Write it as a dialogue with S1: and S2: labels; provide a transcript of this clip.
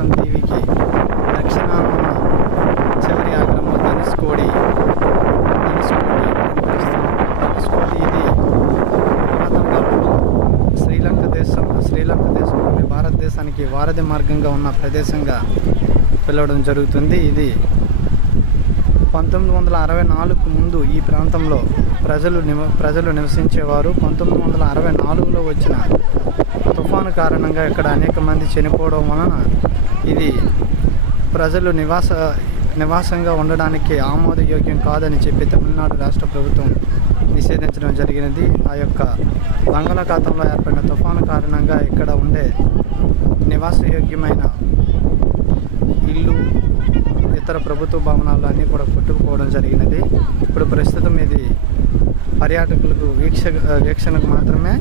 S1: కాళేశ్వరం దేవికి దక్షిణాన చివరి ఆగ్రహం ధనుష్కోడి ధనుష్కోడి ఇది. శ్రీలంక దేశం శ్రీలంక దేశం భారతదేశానికి వారధి మార్గంగా ఉన్న ప్రదేశంగా పిలవడం జరుగుతుంది. ఇది పంతొమ్మిది వందల అరవై నాలుగుకు ముందు ఈ ప్రాంతంలో ప్రజలు నివ ప్రజలు నివసించేవారు. పంతొమ్మిది వందల అరవై నాలుగులో వచ్చిన తుఫాను కారణంగా ఇక్కడ అనేక మంది చనిపోవడం వలన ఇది ప్రజలు నివాస నివాసంగా ఉండడానికి ఆమోదయోగ్యం కాదని చెప్పి తమిళనాడు రాష్ట్ర ప్రభుత్వం నిషేధించడం జరిగినది. ఆ యొక్క బంగాళాఖాతంలో ఏర్పడిన తుఫాను కారణంగా ఇక్కడ ఉండే నివాసయోగ్యమైన ఇల్లు ఇతర ప్రభుత్వ భవనాలు అన్నీ కూడా కొట్టుకుపోవడం జరిగినది. ఇప్పుడు ప్రస్తుతం ఇది పర్యాటకులకు వీక్ష వీక్షణకు మాత్రమే